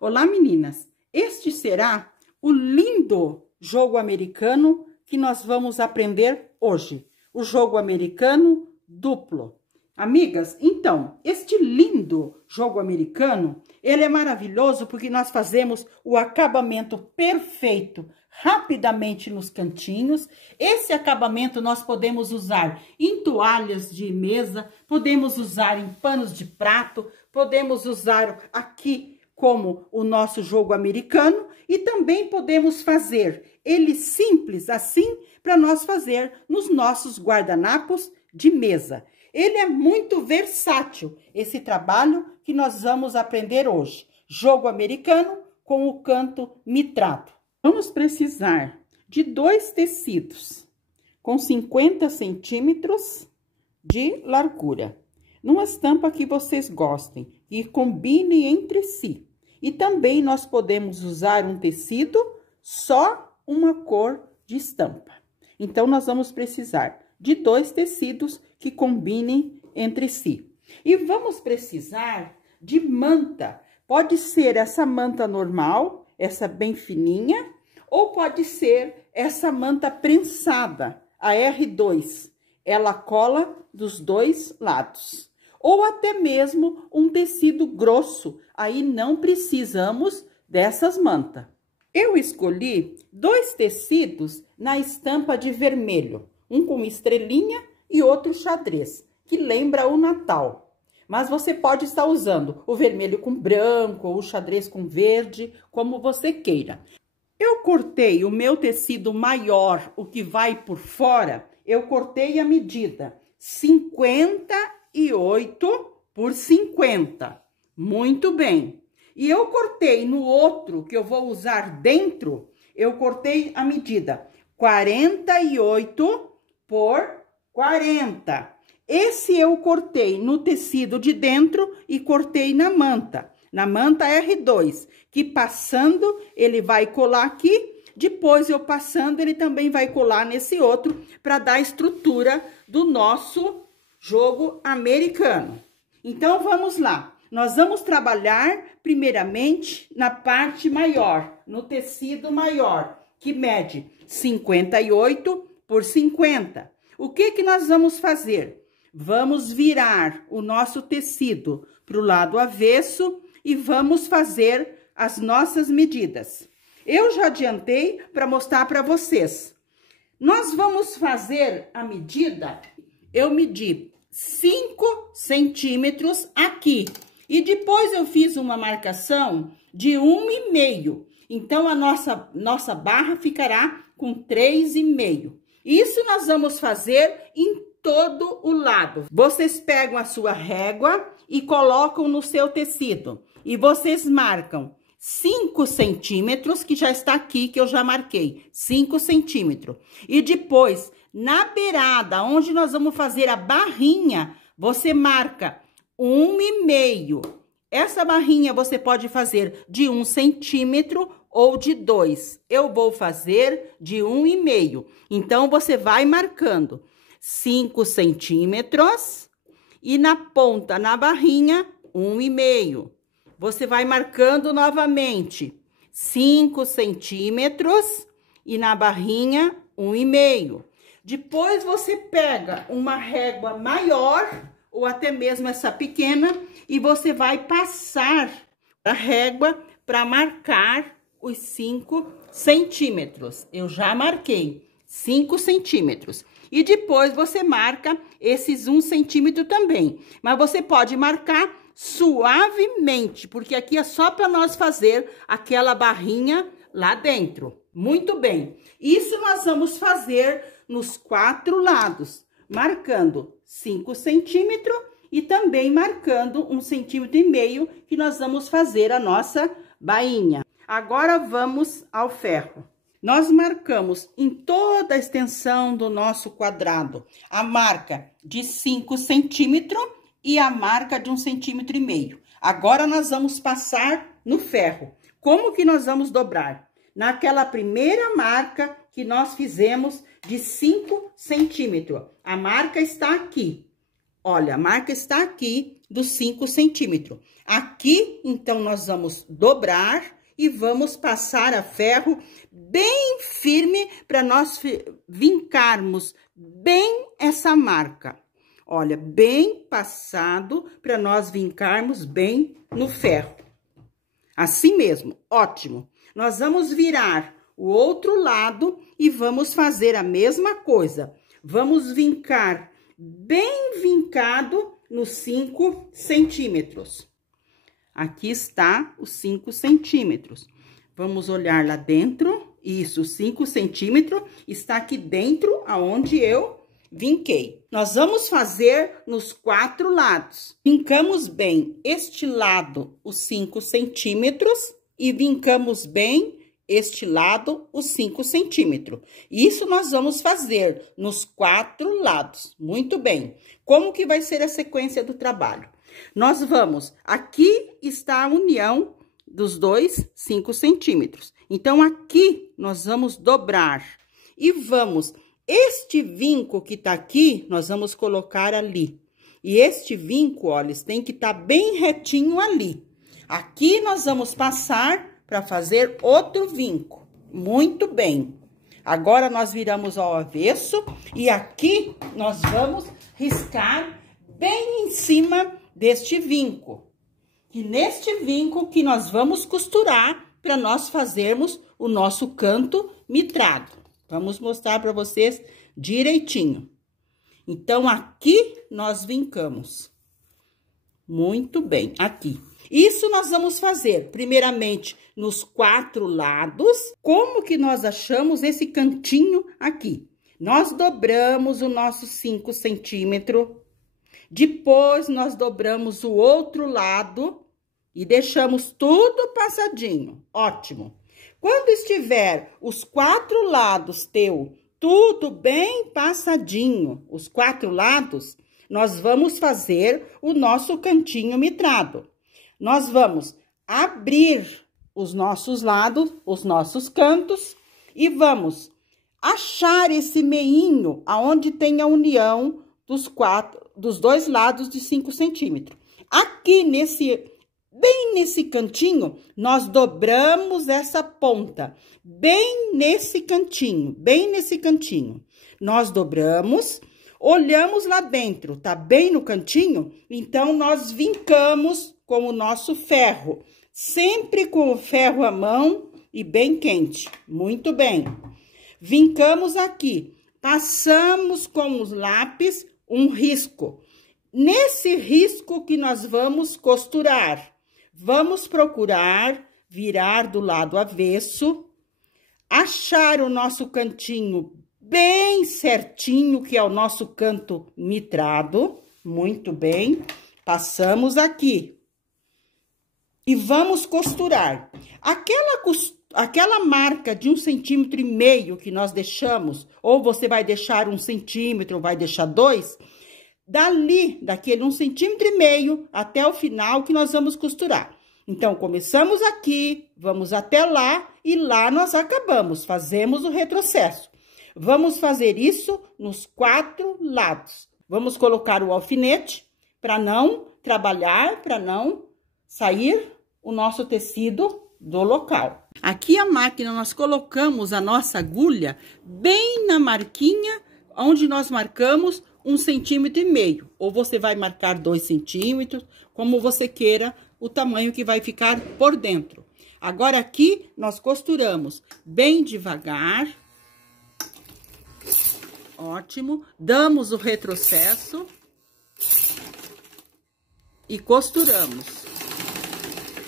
Olá, meninas! Este será o lindo jogo americano que nós vamos aprender hoje. O jogo americano duplo. Amigas, então, este lindo jogo americano, ele é maravilhoso porque nós fazemos o acabamento perfeito, rapidamente nos cantinhos. Esse acabamento nós podemos usar em toalhas de mesa, podemos usar em panos de prato, podemos usar aqui como o nosso jogo americano e também podemos fazer ele simples assim para nós fazer nos nossos guardanapos de mesa. Ele é muito versátil, esse trabalho que nós vamos aprender hoje. Jogo americano com o canto mitrado. Vamos precisar de 2 tecidos com 50 centímetros de largura. Numa estampa que vocês gostem e combine entre si. E também nós podemos usar um tecido só uma cor de estampa. Então, nós vamos precisar de 2 tecidos que combinem entre si. E vamos precisar de manta. Pode ser essa manta normal, essa bem fininha, ou pode ser essa manta prensada, a R2. Ela cola dos 2 lados. Ou até mesmo um tecido grosso, aí não precisamos dessas mantas. Eu escolhi 2 tecidos na estampa de vermelho, um com estrelinha e outro xadrez, que lembra o Natal. Mas você pode estar usando o vermelho com branco ou o xadrez com verde, como você queira. Eu cortei o meu tecido maior, o que vai por fora, eu cortei a medida 58 por 50. Muito bem. E eu cortei no outro, que eu vou usar dentro, eu cortei a medida 48 por 40. Esse eu cortei no tecido de dentro e cortei na manta R2, que passando ele vai colar aqui, depois eu passando ele também vai colar nesse outro para dar a estrutura do nosso jogo americano. Então, vamos lá. Nós vamos trabalhar primeiramente na parte maior, no tecido maior, que mede 58 por 50. O que nós vamos fazer? Vamos virar o nosso tecido para o lado avesso e vamos fazer as nossas medidas. Eu já adiantei para mostrar para vocês. Nós vamos fazer a medida, eu medi 5 centímetros aqui. E depois eu fiz uma marcação de 1,5. Então, a nossa barra ficará com 3,5. Isso nós vamos fazer em todo o lado. Vocês pegam a sua régua e colocam no seu tecido. E vocês marcam 5 centímetros, que já está aqui, que eu já marquei. 5 centímetros. E depois, na beirada, onde nós vamos fazer a barrinha, você marca 1,5. Essa barrinha você pode fazer de 1 centímetro ou de 2. Eu vou fazer de 1,5. Então, você vai marcando 5 centímetros e na ponta, na barrinha, 1,5. Você vai marcando novamente 5 centímetros e na barrinha, 1,5. Depois, você pega uma régua maior ou até mesmo essa pequena, e você vai passar a régua para marcar os 5 centímetros. Eu já marquei 5 centímetros. E depois você marca esses 1 centímetro também. Mas você pode marcar suavemente, porque aqui é só para nós fazer aquela barrinha lá dentro. Muito bem. Isso nós vamos fazer nos 4 lados, marcando 5 centímetros e também marcando 1,5 centímetro, que nós vamos fazer a nossa bainha. Agora, vamos ao ferro. Nós marcamos em toda a extensão do nosso quadrado a marca de 5 centímetros e a marca de 1,5 centímetro. Agora, nós vamos passar no ferro. Como que nós vamos dobrar? Naquela primeira marca que nós fizemos de 5 centímetros. A marca está aqui. Olha, a marca está aqui dos 5 centímetros. Aqui, então, nós vamos dobrar e vamos passar a ferro bem firme para nós vincarmos bem essa marca. Olha, bem passado para nós vincarmos bem no ferro. Assim mesmo, ótimo. Nós vamos virar o outro lado e vamos fazer a mesma coisa. Vamos vincar bem vincado nos 5 centímetros. Aqui está os 5 centímetros. Vamos olhar lá dentro. Isso, 5 centímetros está aqui dentro aonde eu vinquei. Nós vamos fazer nos 4 lados. Vincamos bem este lado, os 5 centímetros, e vincamos bem este lado, os 5 centímetros. Isso nós vamos fazer nos 4 lados. Muito bem. Como que vai ser a sequência do trabalho? Nós vamos, aqui está a união dos dois 5 centímetros. Então, aqui nós vamos dobrar e vamos, este vinco que tá aqui, nós vamos colocar ali. E este vinco, olha, tem que estar bem retinho ali. Aqui nós vamos passar para fazer outro vinco. Muito bem. Agora, nós viramos ao avesso e aqui nós vamos riscar bem em cima deste vinco. E neste vinco que nós vamos costurar para nós fazermos o nosso canto mitrado. Vamos mostrar para vocês direitinho. Então, aqui nós vincamos. Muito bem, aqui. Isso nós vamos fazer, primeiramente, nos 4 lados. Como que nós achamos esse cantinho aqui? Nós dobramos o nosso 5 centímetros. Depois, nós dobramos o outro lado e deixamos tudo passadinho. Ótimo. Quando estiver os 4 lados teu, tudo bem passadinho, os 4 lados, nós vamos fazer o nosso cantinho mitrado. Nós vamos abrir os nossos lados, os nossos cantos, e vamos achar esse meinho aonde tem a união dos 2 lados de 5 centímetros. Aqui bem nesse cantinho, nós dobramos essa ponta, bem nesse cantinho. Nós dobramos, olhamos lá dentro, tá bem no cantinho? Então, nós vincamos com o nosso ferro, sempre com o ferro à mão e bem quente. Muito bem. Vincamos aqui, passamos com os lápis um risco. Nesse risco que nós vamos costurar, vamos procurar virar do lado avesso, achar o nosso cantinho bem certinho, que é o nosso canto mitrado. Muito bem. Passamos aqui. E vamos costurar. Aquela marca de 1,5 centímetro que nós deixamos, ou você vai deixar 1 centímetro, ou vai deixar 2, daquele 1,5 centímetro até o final que nós vamos costurar. Então, começamos aqui, vamos até lá e lá nós acabamos, fazemos o retrocesso. Vamos fazer isso nos 4 lados. Vamos colocar o alfinete para não trabalhar, para não sair o nosso tecido do local. Aqui a máquina, nós colocamos a nossa agulha bem na marquinha onde nós marcamos 1,5 centímetro, ou você vai marcar 2 centímetros, como você queira, o tamanho que vai ficar por dentro. Agora, aqui, nós costuramos bem devagar. Ótimo. Damos o retrocesso e costuramos.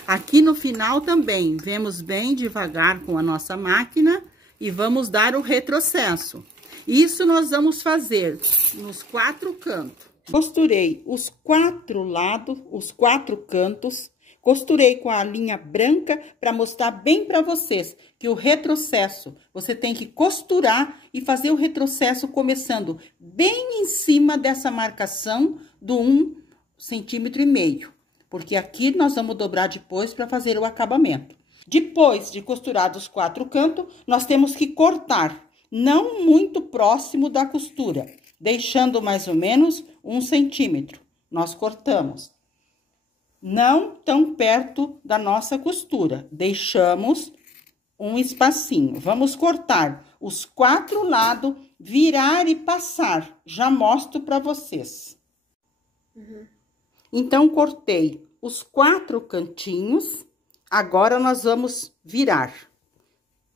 Aqui no final também, vemos bem devagar com a nossa máquina e vamos dar o retrocesso. Isso nós vamos fazer nos 4 cantos. Costurei os 4 lados, os 4 cantos. Costurei com a linha branca para mostrar bem para vocês que o retrocesso, você tem que costurar e fazer o retrocesso começando bem em cima dessa marcação do 1,5 centímetro. Porque aqui nós vamos dobrar depois para fazer o acabamento. Depois de costurar os 4 cantos, nós temos que cortar, não muito próximo da costura. deixando mais ou menos 1 centímetro. Nós cortamos. Não tão perto da nossa costura, deixamos um espacinho. Vamos cortar os 4 lados, virar e passar. Já mostro para vocês. Então, cortei os 4 cantinhos. Agora, nós vamos virar.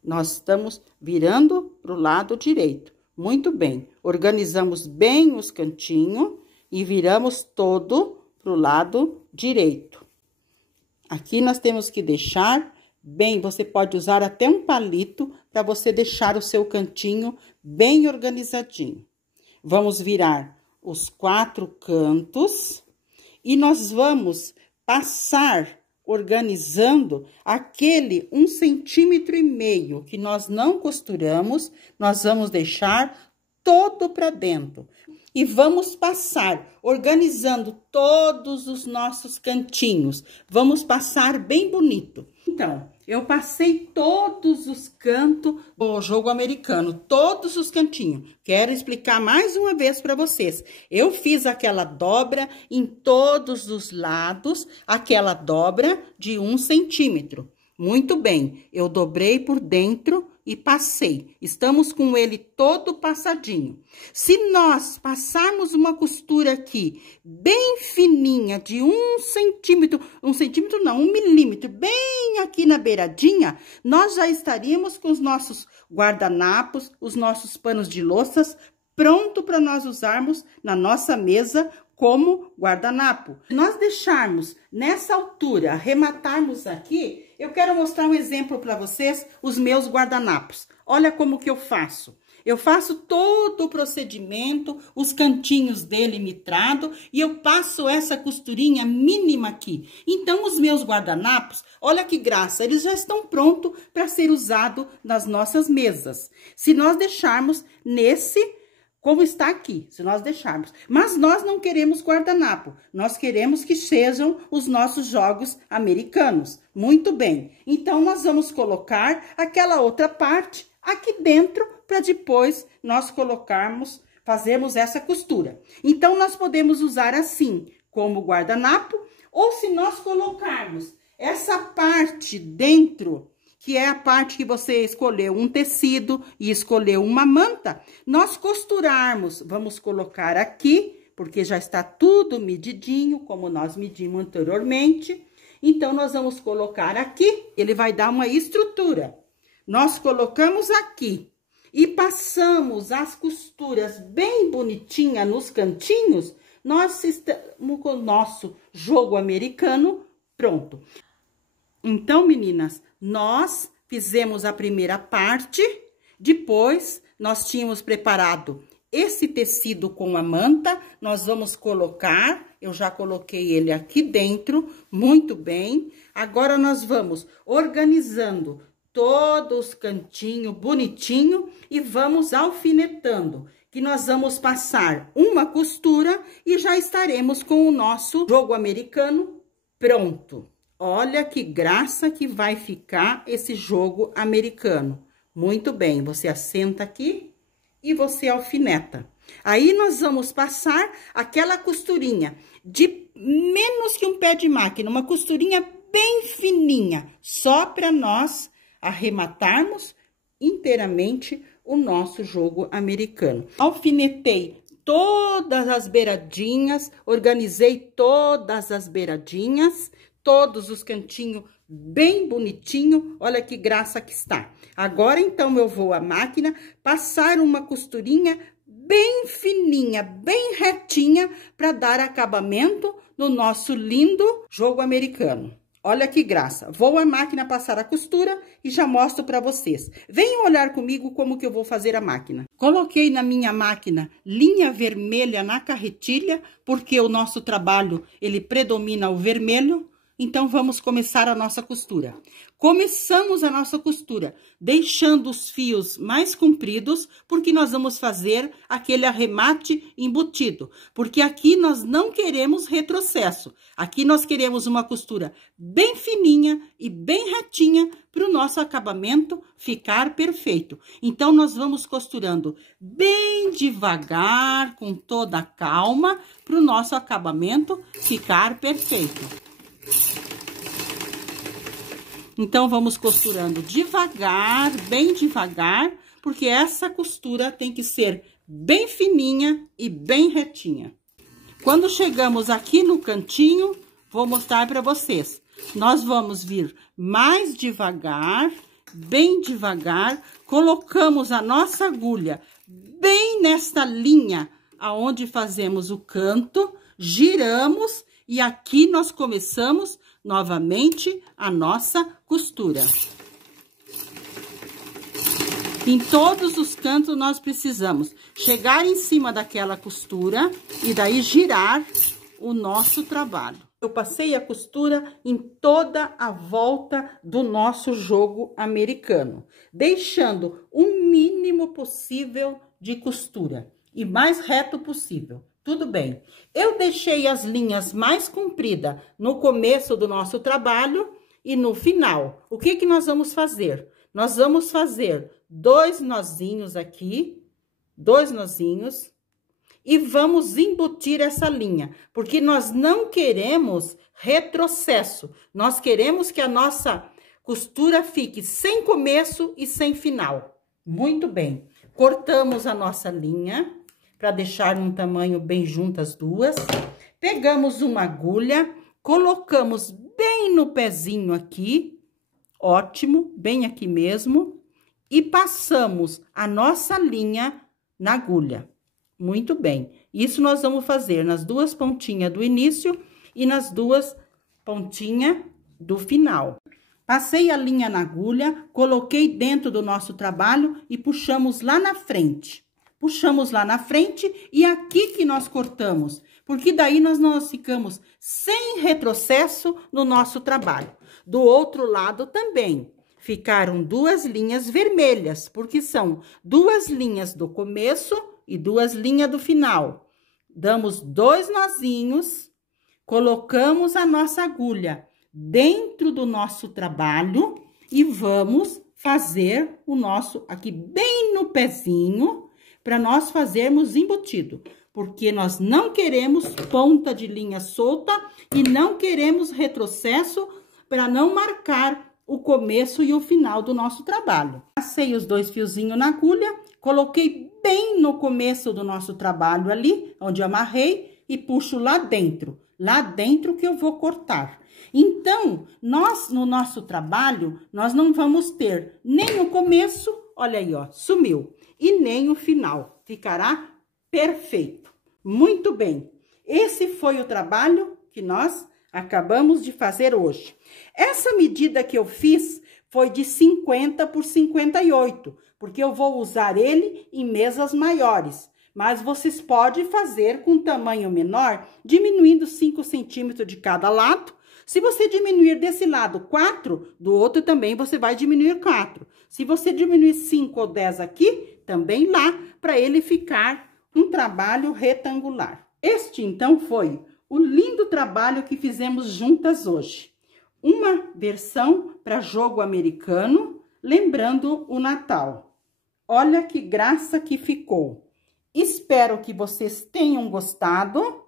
Nós estamos virando para o lado direito. Muito bem. Organizamos bem os cantinhos e viramos todo para o lado direito. Aqui nós temos que deixar bem, você pode usar até um palito para você deixar o seu cantinho bem organizadinho. Vamos virar os 4 cantos e nós vamos passar organizando aquele 1,5 centímetro que nós não costuramos, nós vamos deixar todo para dentro. E vamos passar organizando todos os nossos cantinhos. Vamos passar bem bonito. Então, eu passei todos os cantos do jogo americano, todos os cantinhos. Quero explicar mais uma vez para vocês. Eu fiz aquela dobra em todos os lados, aquela dobra de 1 centímetro. Muito bem, eu dobrei por dentro e passei. Estamos com ele todo passadinho. Se nós passarmos uma costura aqui bem fininha, de 1 centímetro, 1 milímetro, bem aqui na beiradinha, nós já estaríamos com os nossos guardanapos, os nossos panos de louças, pronto para nós usarmos na nossa mesa como guardanapo. Se nós deixarmos nessa altura, arrematarmos aqui, eu quero mostrar um exemplo para vocês, os meus guardanapos. Olha como que eu faço. Eu faço todo o procedimento, os cantinhos delimitrado e eu passo essa costurinha mínima aqui. Então, os meus guardanapos, olha que graça, eles já estão prontos para ser usados nas nossas mesas. Se nós deixarmos nesse como está aqui, se nós deixarmos. Mas nós não queremos guardanapo, nós queremos que sejam os nossos jogos americanos. Muito bem, então nós vamos colocar aquela outra parte aqui dentro, para depois nós colocarmos, fazermos essa costura. Então, nós podemos usar assim, como guardanapo, ou se nós colocarmos essa parte dentro, que é a parte que você escolheu um tecido e escolheu uma manta, nós costurarmos, vamos colocar aqui, porque já está tudo medidinho, como nós medimos anteriormente. Então, nós vamos colocar aqui, ele vai dar uma estrutura. Nós colocamos aqui e passamos as costuras bem bonitinha nos cantinhos, nós estamos com o nosso jogo americano pronto. Então, meninas, nós fizemos a primeira parte, depois nós tínhamos preparado esse tecido com a manta, nós vamos colocar, eu já coloquei ele aqui dentro, muito bem. Agora, nós vamos organizando todos os cantinhos bonitinho e vamos alfinetando, que nós vamos passar uma costura e já estaremos com o nosso jogo americano pronto. Olha que graça que vai ficar esse jogo americano. Muito bem, você assenta aqui e você alfineta. Aí, nós vamos passar aquela costurinha de menos que um pé de máquina, uma costurinha bem fininha, só para nós arrematarmos inteiramente o nosso jogo americano. Alfinetei todas as beiradinhas, organizei todas as beiradinhas, todos os cantinhos bem bonitinho, olha que graça que está. Agora, então, eu vou à máquina passar uma costurinha bem fininha, bem retinha, para dar acabamento no nosso lindo jogo americano. Olha que graça. Vou à máquina passar a costura e já mostro para vocês. Venham olhar comigo como que eu vou fazer a máquina. Coloquei na minha máquina linha vermelha na carretilha, porque o nosso trabalho, ele predomina o vermelho. Então, vamos começar a nossa costura. Começamos a nossa costura deixando os fios mais compridos, porque nós vamos fazer aquele arremate embutido. Porque aqui nós não queremos retrocesso. Aqui nós queremos uma costura bem fininha e bem retinha para o nosso acabamento ficar perfeito. Então, nós vamos costurando bem devagar, com toda a calma, para o nosso acabamento ficar perfeito. Então, vamos costurando devagar, bem devagar, porque essa costura tem que ser bem fininha e bem retinha. Quando chegamos aqui no cantinho, vou mostrar para vocês. Nós vamos vir mais devagar, bem devagar, colocamos a nossa agulha bem nesta linha aonde fazemos o canto, giramos e aqui nós começamos novamente a nossa costura. Em todos os cantos nós precisamos chegar em cima daquela costura e daí girar o nosso trabalho. Eu passei a costura em toda a volta do nosso jogo americano, deixando o mínimo possível de costura e mais reto possível. Tudo bem. Eu deixei as linhas mais compridas no começo do nosso trabalho e no final. O que nós vamos fazer? Nós vamos fazer 2 nozinhos aqui, 2 nozinhos, e vamos embutir essa linha, porque nós não queremos retrocesso. Nós queremos que a nossa costura fique sem começo e sem final. Muito bem. Cortamos a nossa linha para deixar um tamanho bem juntas as duas. Pegamos uma agulha, colocamos bem no pezinho aqui, ótimo, bem aqui mesmo, e passamos a nossa linha na agulha. Muito bem. Isso nós vamos fazer nas 2 pontinhas do início e nas 2 pontinhas do final. Passei a linha na agulha, coloquei dentro do nosso trabalho e puxamos lá na frente. Puxamos lá na frente e aqui que nós cortamos, porque daí nós ficamos sem retrocesso no nosso trabalho. Do outro lado também ficaram 2 linhas vermelhas, porque são 2 linhas do começo e 2 linhas do final. Damos 2 nozinhos, colocamos a nossa agulha dentro do nosso trabalho e vamos fazer o nosso aqui bem no pezinho, para nós fazermos embutido, porque nós não queremos ponta de linha solta e não queremos retrocesso para não marcar o começo e o final do nosso trabalho. Passei os 2 fiozinhos na agulha, coloquei bem no começo do nosso trabalho ali, onde eu amarrei, e puxo lá dentro que eu vou cortar. Então, nós, no nosso trabalho, nós não vamos ter nem o começo, olha aí, ó, sumiu, e nem o final. Ficará perfeito. Muito bem. Esse foi o trabalho que nós acabamos de fazer hoje. Essa medida que eu fiz foi de 50 por 58, porque eu vou usar ele em mesas maiores. Mas vocês podem fazer com tamanho menor, diminuindo 5 centímetros de cada lado. Se você diminuir desse lado 4, do outro também você vai diminuir 4. Se você diminuir 5 ou 10 aqui, também lá, para ele ficar um trabalho retangular. Este, então, foi o lindo trabalho que fizemos juntas hoje. Uma versão para jogo americano, lembrando o Natal. Olha que graça que ficou. Espero que vocês tenham gostado.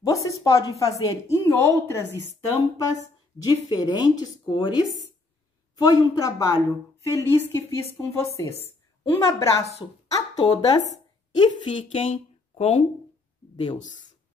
Vocês podem fazer em outras estampas, diferentes cores. Foi um trabalho feliz que fiz com vocês. Um abraço a todas e fiquem com Deus.